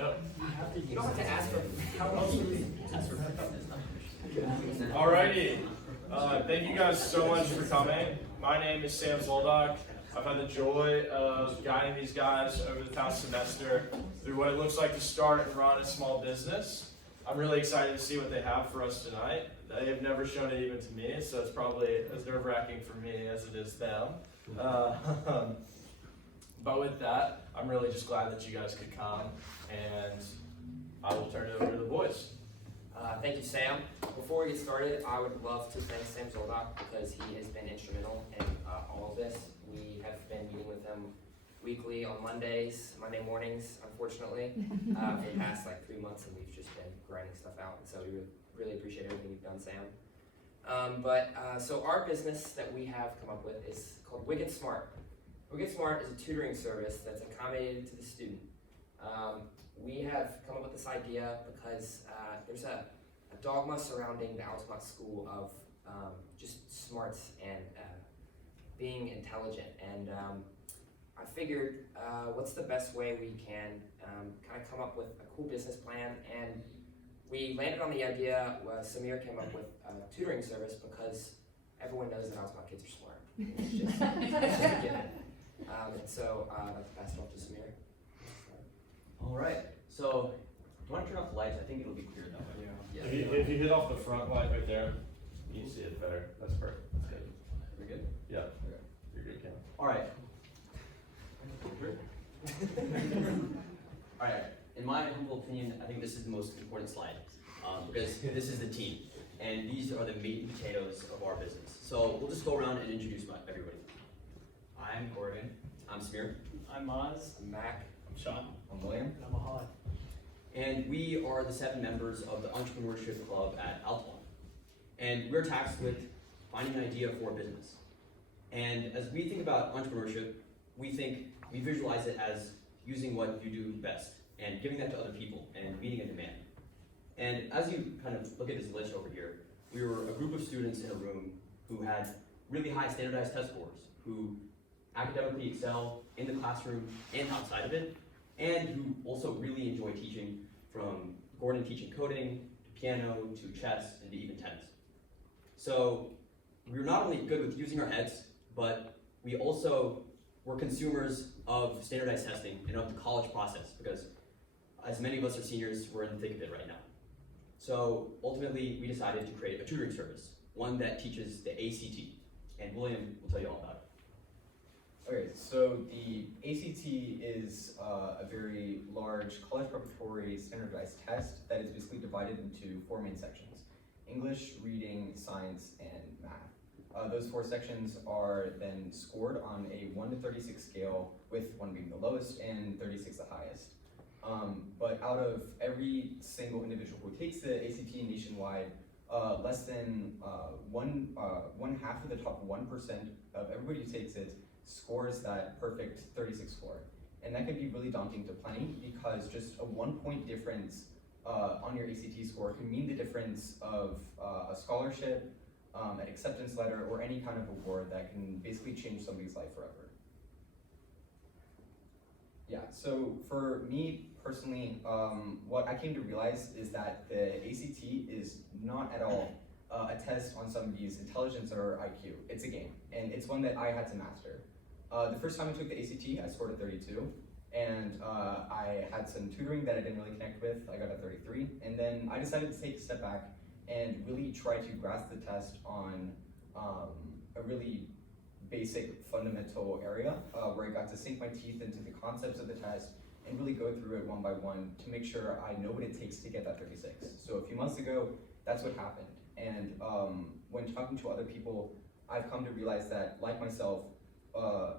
Yep. You don't have to ask for how else would we ask for Alrighty. Thank you guys so much for coming. My name is Samford. I've had the joy of guiding these guys over the past semester through what it looks like to start and run a small business. I'm really excited to see what they have for us tonight. They have never shown it even to me, so it's probably as nerve-wracking for me as it is them. But with that, I'm really just glad that you guys could come, and I will turn it over to the boys. Thank you, Sam. Before we get started, I would love to thank Sam Zoldak because he has been instrumental in all of this. We have been meeting with him weekly on Monday mornings, unfortunately, for the past like 3 months, and we've just been grinding stuff out. And so we really appreciate everything you've done, Sam. So our business that we have come up with is called Wicked Smart. Wicked Smart is a tutoring service that's accommodated to the student. We have come up with this idea because there's a dogma surrounding the Altamont School of just smarts and being intelligent. And I figured what's the best way we can kind of come up with a cool business plan. And we landed on the idea, Samir came up with a tutoring service because everyone knows that Altamont kids are smart. It's just a given. And so I'd like to pass it off to Samir. All right, so do you want to turn off the lights? I think it'll be clear that way. Yeah. If you hit off the front light right there, you can see it better. That's perfect. That's good. We're good? Yeah. Okay. You're good, Cam. All right. All right, in my humble opinion, I think this is the most important slide because this is the team, and these are the meat and potatoes of our business. So we'll just go around and introduce everybody. I'm Gordon. I'm Samir. I'm Maz. I'm Mac. I'm Sean. I'm William. And I'm Ahad. And we are the 7 members of the Entrepreneurship Club at Altamont. And we're tasked with finding an idea for a business. And as we think about entrepreneurship, we visualize it as using what you do best and giving that to other people and meeting a demand. And as you kind of look at this list over here, we were a group of students in a room who had really high standardized test scores, who academically excel in the classroom and outside of it, and who also really enjoy teaching, from Gordon teaching coding, to piano, to chess, and to even tennis. So we were not only good with using our heads, but we also were consumers of standardized testing and of the college process, because as many of us are seniors, we're in the thick of it right now. So ultimately, we decided to create a tutoring service, one that teaches the ACT, and William will tell you all about it. Okay, so the ACT is a very large college preparatory standardized test that is basically divided into 4 main sections: English, reading, science, and math. Those 4 sections are then scored on a 1 to 36 scale, with 1 being the lowest and 36 the highest. But out of every single individual who takes the ACT nationwide, less than one half of the top 1% of everybody who takes it scores that perfect 36 score. And that can be really daunting to planning, because just a 1 point difference on your ACT score can mean the difference of a scholarship, an acceptance letter, or any kind of award that can basically change somebody's life forever. Yeah, so for me personally, what I came to realize is that the ACT is not at all a test on somebody's intelligence or IQ. It's a game, and it's one that I had to master. The first time I took the ACT, I scored a 32, and I had some tutoring that I didn't really connect with. I got a 33, and then I decided to take a step back and really try to grasp the test on a really basic fundamental area where I got to sink my teeth into the concepts of the test and really go through it one by one to make sure I know what it takes to get that 36. So a few months ago, that's what happened. And when talking to other people, I've come to realize that, like myself,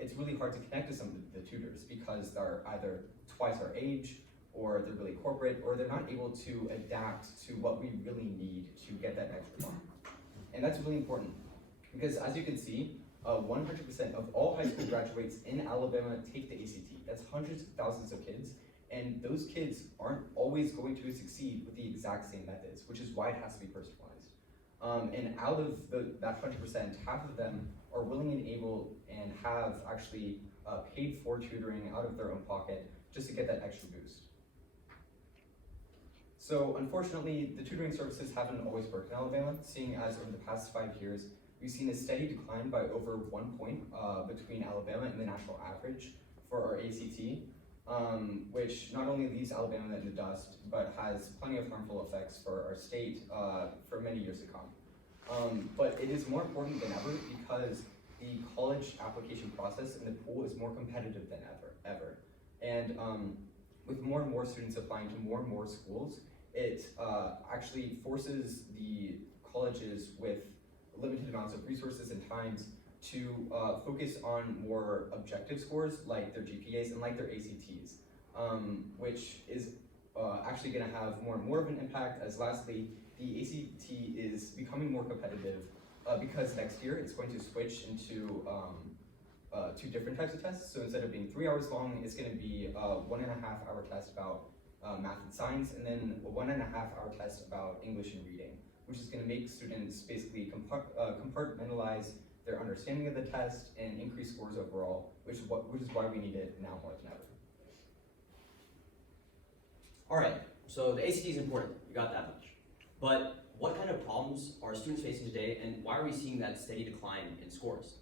it's really hard to connect to some of the tutors because they're either twice our age, or they're really corporate, or they're not able to adapt to what we really need to get that extra mark. And that's really important because, as you can see, 100% of all high school graduates in Alabama take the ACT. That's hundreds of thousands of kids, and those kids aren't always going to succeed with the exact same methods, which is why it has to be personalized. And out of that 100%, half of them are willing and able and have actually paid for tutoring out of their own pocket just to get that extra boost. So unfortunately, the tutoring services haven't always worked in Alabama, seeing as over the past 5 years, we've seen a steady decline by over 1 point between Alabama and the national average for our ACT, which not only leaves Alabama in the dust, but has plenty of harmful effects for our state for many years to come. But it is more important than ever because the college application process and the pool is more competitive than ever. And with more and more students applying to more and more schools, it actually forces the colleges with limited amounts of resources and times to focus on more objective scores like their GPAs and like their ACTs, which is actually going to have more and more of an impact, as lastly, the ACT is becoming more competitive because next year it's going to switch into 2 different types of tests. So instead of being 3 hours long, it's going to be a 1.5-hour test about math and science, and then a 1.5-hour test about English and reading, which is going to make students basically compartmentalize their understanding of the test and increase scores overall, which is why we need it now more than ever. All right, so the ACT is important, we got that much. But what kind of problems are students facing today, and why are we seeing that steady decline in scores?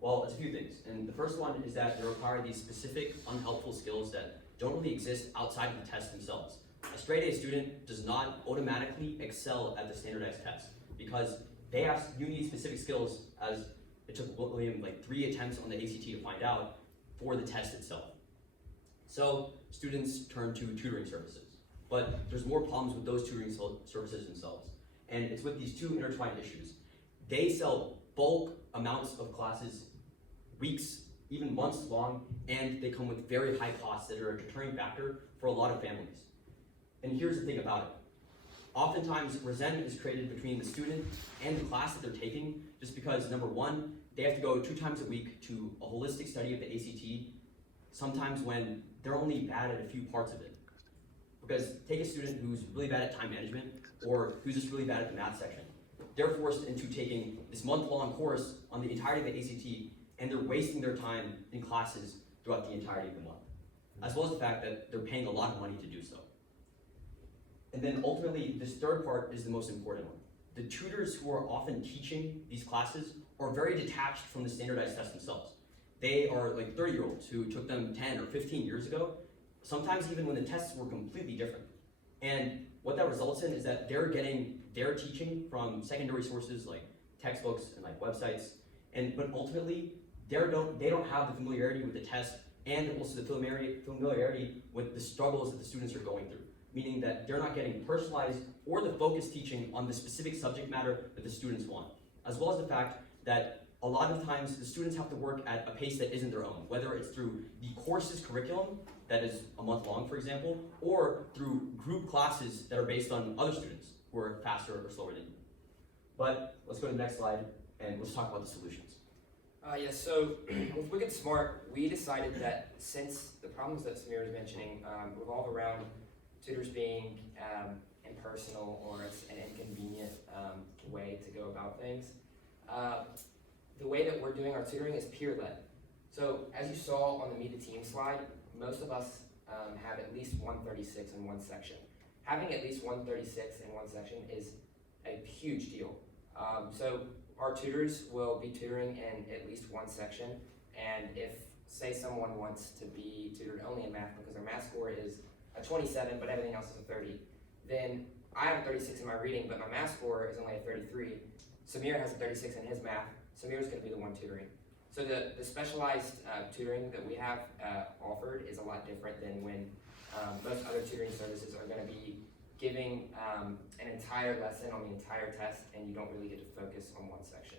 Well, it's a few things. And the first one is that they require these specific unhelpful skills that don't really exist outside of the test themselves. A straight A student does not automatically excel at the standardized test because they have need specific skills, as it took William like 3 attempts on the ACT to find out, for the test itself. So students turn to tutoring services. But there's more problems with those tutoring services themselves. And it's with these 2 intertwined issues. They sell bulk amounts of classes, weeks, even months long, and they come with very high costs that are a deterring factor for a lot of families. And here's the thing about it. Oftentimes, resentment is created between the student and the class that they're taking, just because, number one, they have to go 2 times a week to a holistic study of the ACT, sometimes when they're only bad at a few parts of it. Because take a student who's really bad at time management, or who's just really bad at the math section. They're forced into taking this month-long course on the entirety of the ACT, and they're wasting their time in classes throughout the entirety of the month, as well as the fact that they're paying a lot of money to do so. And then ultimately, this third part is the most important one. The tutors who are often teaching these classes are very detached from the standardized tests themselves. They are like 30-year-olds who took them 10 or 15 years ago, sometimes even when the tests were completely different. And what that results in is that they're getting their teaching from secondary sources like textbooks and like websites, but ultimately they don't have the familiarity with the test and also the familiarity with the struggles that the students are going through, meaning that they're not getting personalized or the focused teaching on the specific subject matter that the students want, as well as the fact that a lot of times the students have to work at a pace that isn't their own, whether it's through the course's curriculum that is a month long, for example, or through group classes that are based on other students who are faster or slower than you. But let's go to the next slide and let's talk about the solutions. So with Wicked Smart, we decided that since the problems that Samir was mentioning revolve around tutors being impersonal or it's an inconvenient way to go about things, the way that we're doing our tutoring is peer-led. So as you saw on the Meet the Team slide, most of us have at least 136 in one section. Having at least 136 in one section is a huge deal. So our tutors will be tutoring in at least one section, and if, say, someone wants to be tutored only in math because their math score is a 27 but everything else is a 30, then I have a 36 in my reading but my math score is only a 33. Samir has a 36 in his math. Samir is going to be the one tutoring. So the specialized tutoring that we have offered is a lot different than when most other tutoring services are going to be giving an entire lesson on the entire test and you don't really get to focus on one section.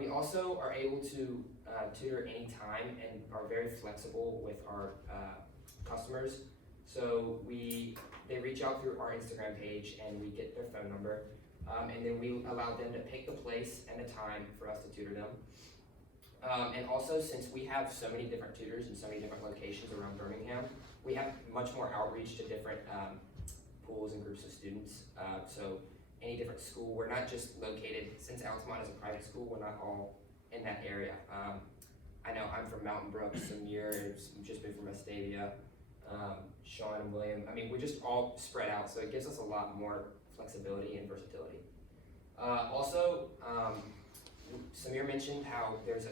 We also are able to tutor anytime and are very flexible with our customers. So they reach out through our Instagram page and we get their phone number, and then we allow them to pick the place and the time for us to tutor them. And also, since we have so many different tutors in so many different locations around Birmingham, we have much more outreach to different pools and groups of students. So any different school, we're not just located, since Altamont is a private school, we're not all in that area. I know I'm from Mountain Brook, Samir has just moved from Vestavia. Sean and William. I mean, we're just all spread out, so it gives us a lot more flexibility and versatility. Also, Samir mentioned how there's a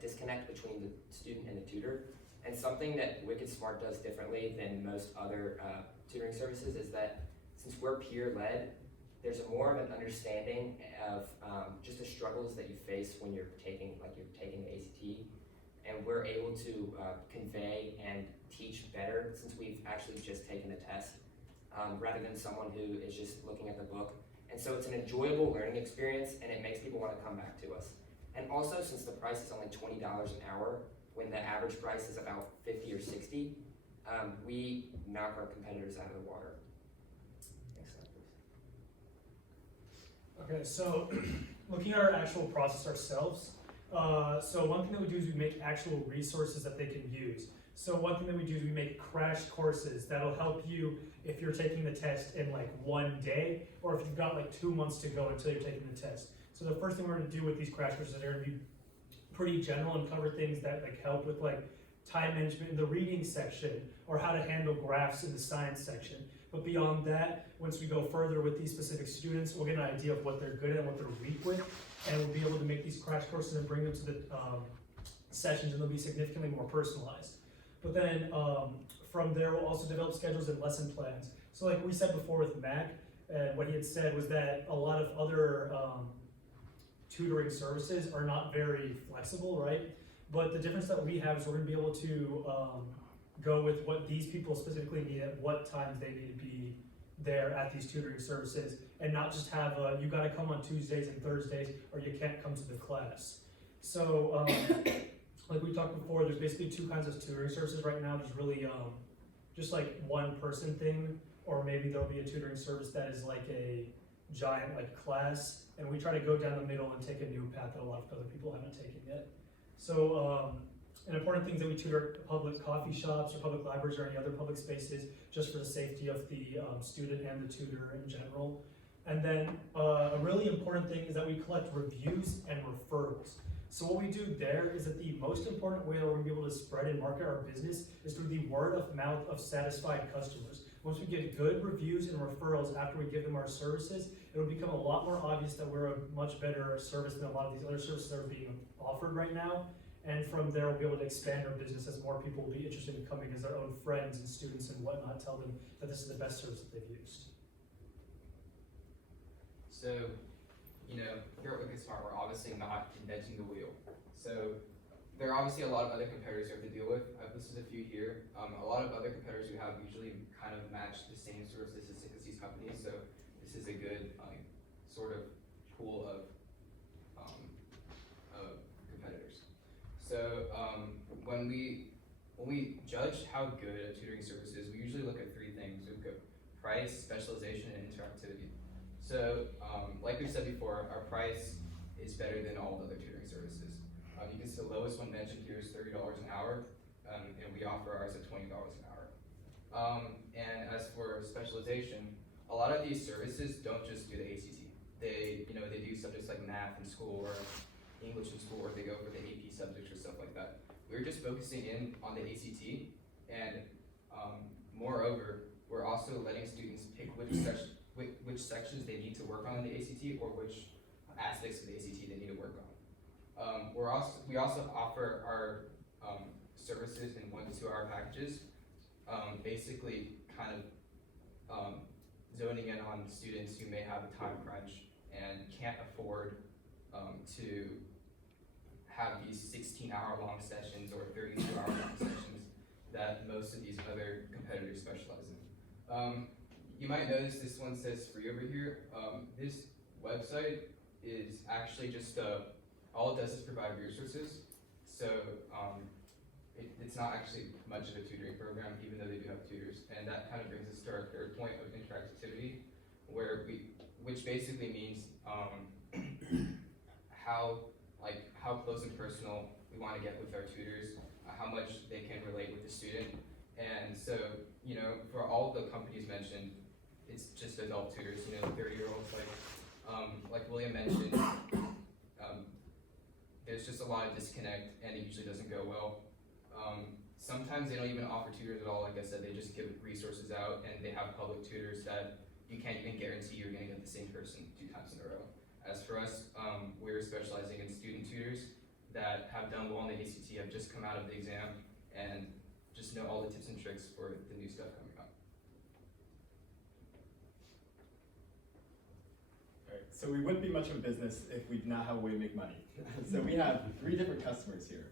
disconnect between the student and the tutor, and something that Wicked Smart does differently than most other tutoring services is that since we're peer-led, there's more of an understanding of just the struggles that you face when you're taking the ACT, and we're able to convey and teach better since we've actually just taken the test, rather than someone who is just looking at the book. And so it's an enjoyable learning experience, and it makes people want to come back to us. And also, since the price is only $20 an hour, when the average price is about 50 or 60, we knock our competitors out of the water. Next slide, please. Okay, so looking at our actual process ourselves, so one thing that we do is we make actual resources that they can use. So one thing that we do is we make crash courses that'll help you if you're taking the test in like one day, or if you've got like 2 months to go until you're taking the test. So the first thing we're going to do with these crash courses are going to be pretty general and cover things that like help with like time management in the reading section, or how to handle graphs in the science section. But beyond that, once we go further with these specific students, we'll get an idea of what they're good at and what they're weak with, and we'll be able to make these crash courses and bring them to the sessions, and they'll be significantly more personalized. But then from there, we'll also develop schedules and lesson plans. So like we said before with Mac, and what he had said was that a lot of other tutoring services are not very flexible, right? But the difference that we have is we're gonna be able to go with what these people specifically need at what times they need to be there at these tutoring services, and not just have you gotta come on Tuesdays and Thursdays or you can't come to the class. So like we talked before, there's basically 2 kinds of tutoring services right now. There's really just like one person thing, or maybe there'll be a tutoring service that is like a giant like class, and we try to go down the middle and take a new path that a lot of other people haven't taken yet. So an important thing is that we tutor public coffee shops or public libraries or any other public spaces, just for the safety of the student and the tutor in general. And then a really important thing is that we collect reviews and referrals. So what we do there is that the most important way that we're gonna be able to spread and market our business is through the word of mouth of satisfied customers. Once we get good reviews and referrals after we give them our services, it'll become a lot more obvious that we're a much better service than a lot of these other services that are being offered right now. And from there, we'll be able to expand our business as more people will be interested in coming as their own friends and students and whatnot, tell them that this is the best service that they've used. So, here at Wicked Smart, we're obviously not inventing the wheel. So, there are obviously a lot of other competitors you have to deal with. I've listed a few here. A lot of other competitors we have usually kind of match the same sort of statistics as these companies. So, this is a good sort of pool of competitors. So, when we judge how good a tutoring service is, we usually look at 3 things. We look at price, specialization, and interactivity. So, like we said before, our price is better than all the other tutoring services. You can see the lowest one mentioned here is $30 an hour, and we offer ours at $20 an hour. And as for specialization, a lot of these services don't just do the ACT. They do subjects like math in school or English in school, or they go for the AP subjects or stuff like that. We're just focusing in on the ACT, and moreover, we're also letting students pick which sections they need to work on in the ACT, or which aspects of the ACT they need to work on. We also offer our services in 1 to 2 hour packages, basically kind of zoning in on students who may have a time crunch and can't afford to have these 16-hour-long sessions or 32-hour-long sessions that most of these other competitors specialize in. You might notice this one says free over here. This website is actually just all it does is provide resources. So it's not actually much of a tutoring program, even though they do have tutors. And that kind of brings us to our 3rd point of interactivity, which basically means how close and personal we want to get with our tutors, how much they can relate with the student. And so, for all the companies mentioned, it's just adult tutors, 30-year-olds, like William mentioned, there's just a lot of disconnect, and it usually doesn't go well. Sometimes sometimes they don't even offer tutors at all. Like I said, they just give resources out, and they have public tutors that you can't even guarantee you're gonna get the same person 2 times in a row. As for us, we're specializing in student tutors that have done well on the ACT, have just come out of the exam, and just know all the tips and tricks for the new stuff coming up. Alright, so we wouldn't be much of a business if we did not have a way to make money. So we have 3 different customers here.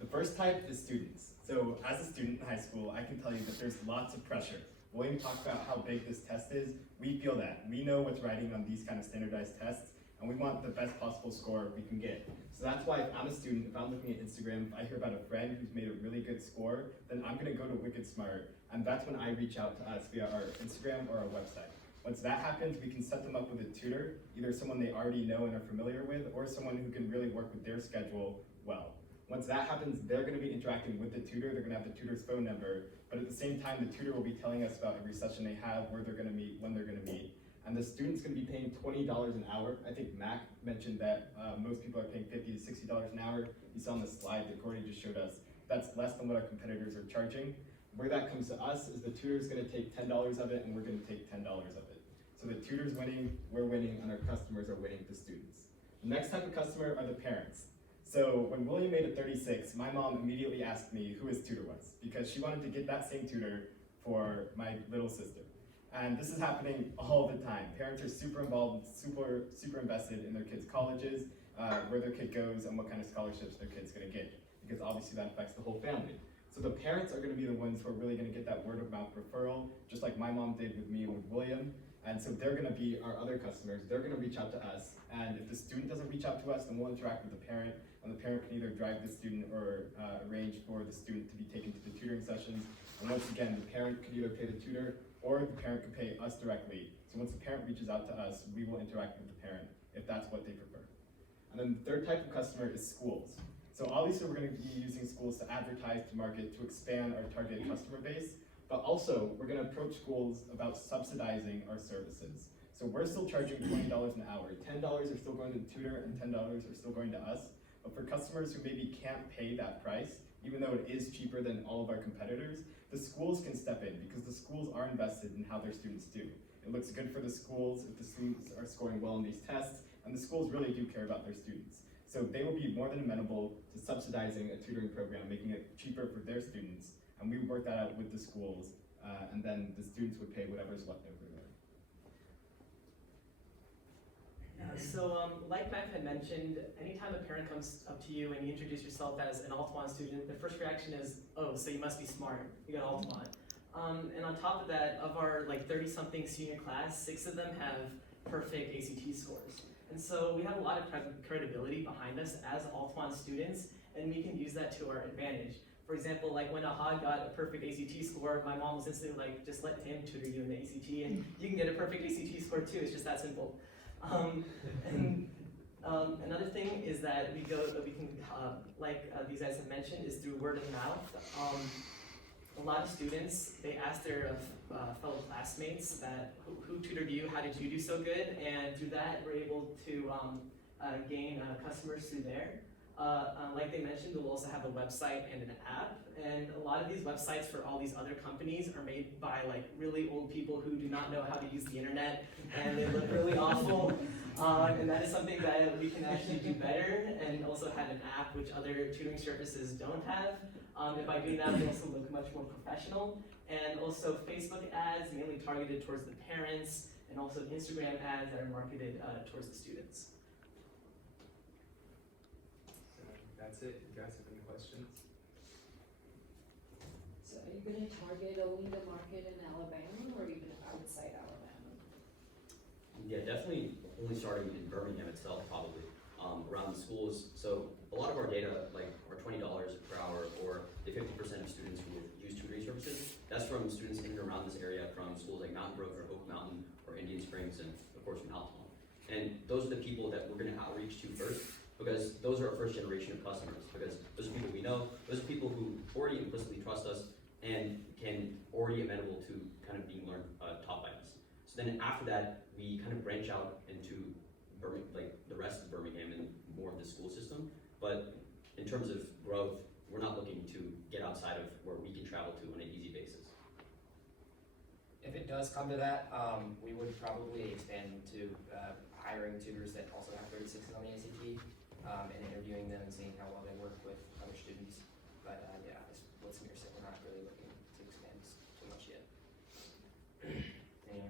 The first type is students. So as a student in high school, I can tell you that there's lots of pressure. William talked about how big this test is. We feel that. We know what's riding on these kind of standardized tests, and we want the best possible score we can get. So that's why if I'm a student, if I'm looking at Instagram, if I hear about a friend who's made a really good score, then I'm gonna go to Wicked Smart, and that's when I reach out to us via our Instagram or our website. Once that happens, we can set them up with a tutor, either someone they already know and are familiar with, or someone who can really work with their schedule well. Once that happens, they're gonna be interacting with the tutor, they're gonna have the tutor's phone number, but at the same time, the tutor will be telling us about every session they have, where they're gonna meet, when they're gonna meet. And the student's gonna be paying $20 an hour. I think Mac mentioned that most people are paying $50 to $60 an hour. You saw on the slide that Corey just showed us. That's less than what our competitors are charging. Where that comes to us is the tutor's gonna take $10 of it, and we're gonna take $10 of it. So the tutor's winning, we're winning, and our customers are winning, the students. The next type of customer are the parents. So when William made it 36, my mom immediately asked me who his tutor was, because she wanted to get that same tutor for my little sister. And this is happening all the time. Parents are super involved, super invested in their kids' colleges, where their kid goes, and what kind of scholarships their kid's gonna get, because obviously that affects the whole family. So the parents are gonna be the ones who are really gonna get that word of mouth referral, just like my mom did with me and with William. And so they're gonna be our other customers. They're gonna reach out to us, and if the student doesn't reach out to us, then we'll interact with the parent, and the parent can either drive the student or arrange for the student to be taken to the tutoring sessions. And once again, the parent could either pay the tutor, or the parent could pay us directly. So once the parent reaches out to us, we will interact with the parent, if that's what they prefer. And then the third type of customer is schools. So obviously we're gonna be using schools to advertise, to market, to expand our target customer base, but also we're gonna approach schools about subsidizing our services. So we're still charging $20 an hour. $10 are still going to the tutor, and $10 are still going to us. But for customers who maybe can't pay that price, even though it is cheaper than all of our competitors, the schools can step in, because the schools are invested in how their students do. It looks good for the schools if the students are scoring well in these tests, and the schools really do care about their students. So they will be more than amenable to subsidizing a tutoring program, making it cheaper for their students, and we work that out with the schools, and then the students would pay whatever's left over there. Like Matt had mentioned, anytime a parent comes up to you and you introduce yourself as an Altamont student, the first reaction is, oh, so you must be smart, you got Altamont. And on top of that, of our 30-something senior class, 6 of them have perfect ACT scores. And so we have a lot of credibility behind us as Altamont students, and we can use that to our advantage. For example, when Ahad got a perfect ACT score, my mom was instantly like, just let him tutor you in the ACT, and you can get a perfect ACT score too, it's just that simple. Another thing is that we can, these guys have mentioned, is through word of mouth. A lot of students, they ask their fellow classmates that, who tutored you, how did you do so good? And through that, we're able to gain customers through there. Like they mentioned, we'll also have a website and an app. And a lot of these websites for all these other companies are made by really old people who do not know how to use the internet, and they look really awful. And that is something that we can actually do better, and also have an app which other tutoring services don't have. And by doing that, we also look much more professional. And also Facebook ads, mainly targeted towards the parents, and also Instagram ads that are marketed towards the students. So that's it. You guys have any questions? So are you gonna target only the market in Alabama, or even outside Alabama? Yeah, definitely only starting in Birmingham itself, probably, around the schools. So a lot of our data, like our $20 per hour, or the 50% of students who use tutoring services, that's from students in and around this area, from schools like Mountain Brook or Oak Mountain or Indian Springs, and of course from Altamont. And those are the people that we're gonna outreach to first, because those are our first generation of customers, because those are people we know, those are people who already implicitly trust us and can already amenable to kind of being taught by us. So then after that, we kind of branch out into the rest of Birmingham and more of the school system. But in terms of growth, we're not looking to get outside of where we can travel to on an easy basis. If it does come to that, we would probably expand to hiring tutors that also have 36 on the ACT and interviewing them and seeing how well they work with other students. But yeah,